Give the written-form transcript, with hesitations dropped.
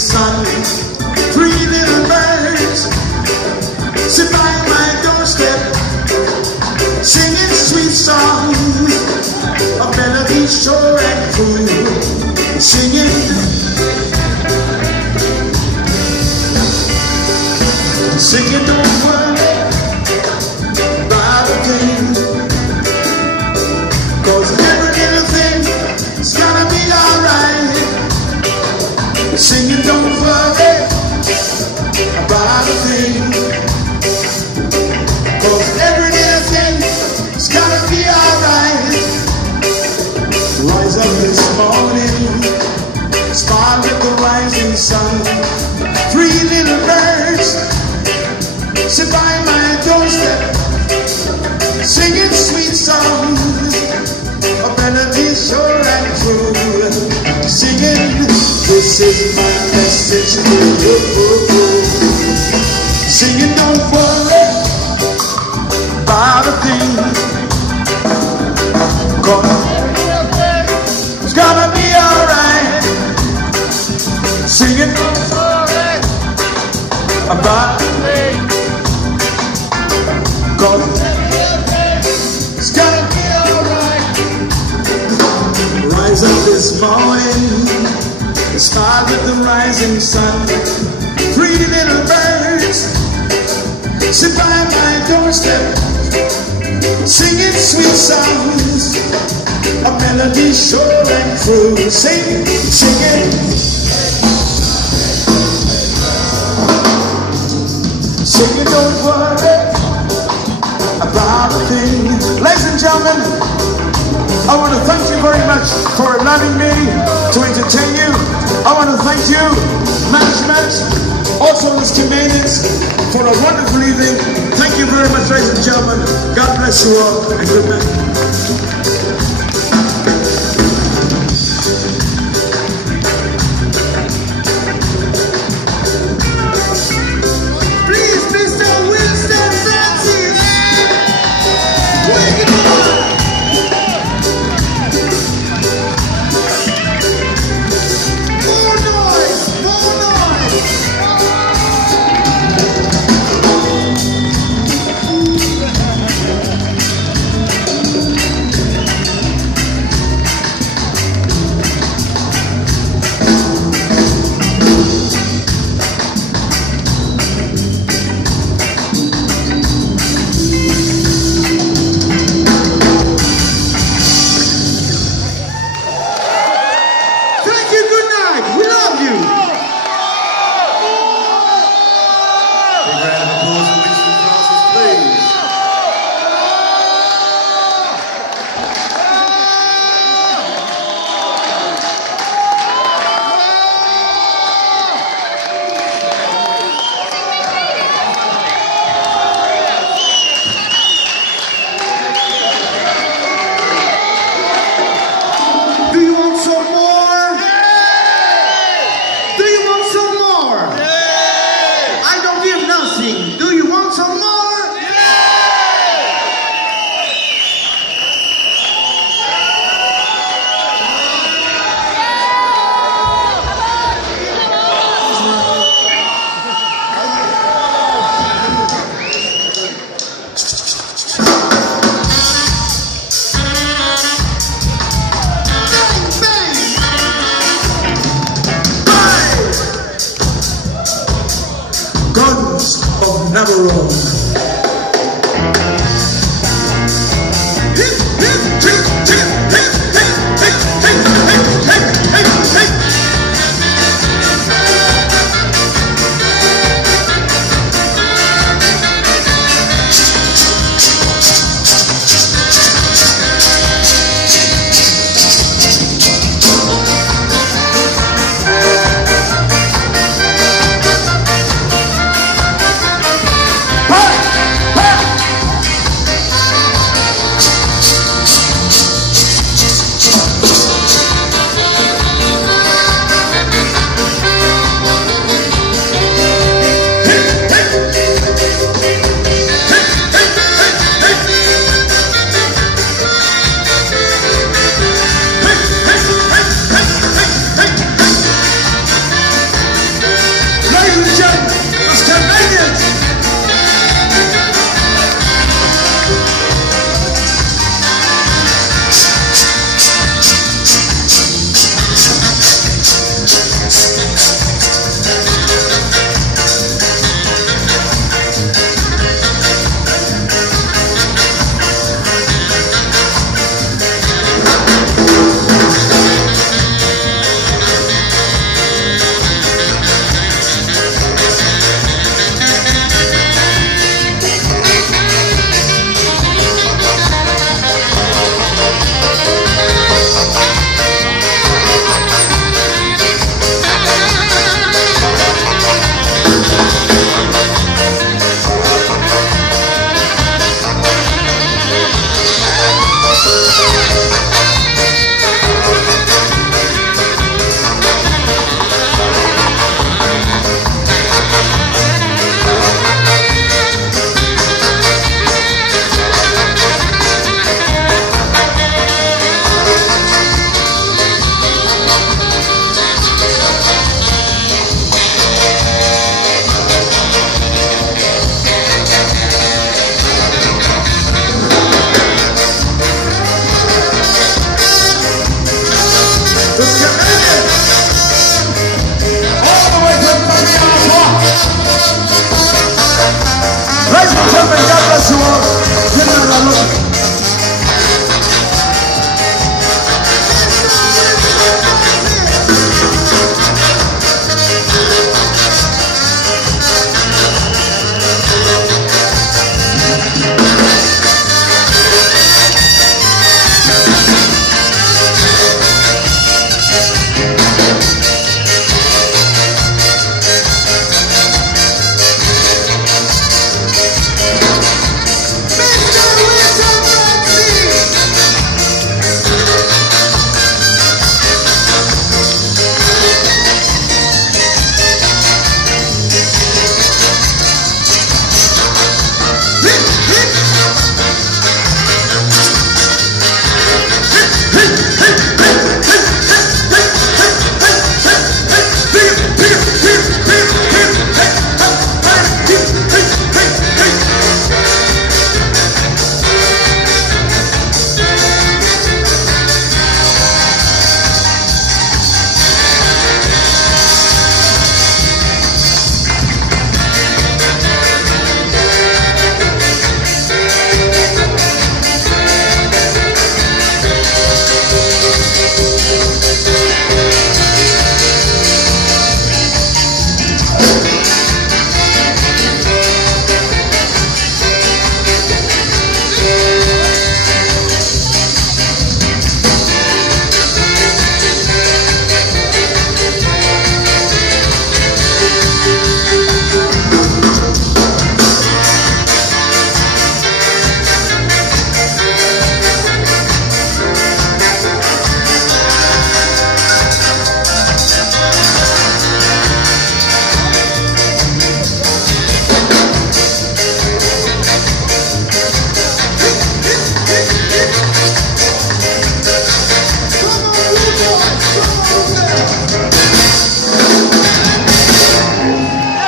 sun. Three little birds sit by my doorstep, singing sweet songs of melody sure and true. Singing, singing, don't worry about a thing, 'cause every little thing's gonna be alright. Singing, don't worry about a thing, 'cause every little thing's gonna be alright. Rise up this morning, start with the rising sun. Three little birds sit by my doorstep, singing sweet songs of melody sure and true. Singing, this is my message to you. Singing, don't worry about a thing, 'cause it's gonna be alright. Singing, don't worry about a thing, 'cause it's gonna be alright. Rise up this morning, start with the rising sun. Three little birds sit by my doorstep, singing sweet songs of melody sure and true. Sing, singing, singing, don't worry about a thing. Ladies and gentlemen, I want to thank you very much for allowing me to entertain you. I want to thank you, management, also the Skamanians, for a wonderful evening. Thank you very much, ladies and gentlemen. God bless you all, and good night. Please, Mr. Winston Francis. We love you. Big round of applause for Winston Francis, please. Do you want some more? Do you want some more? Yeah. I don't give nothing. Do you want some more? Guns of Navarone.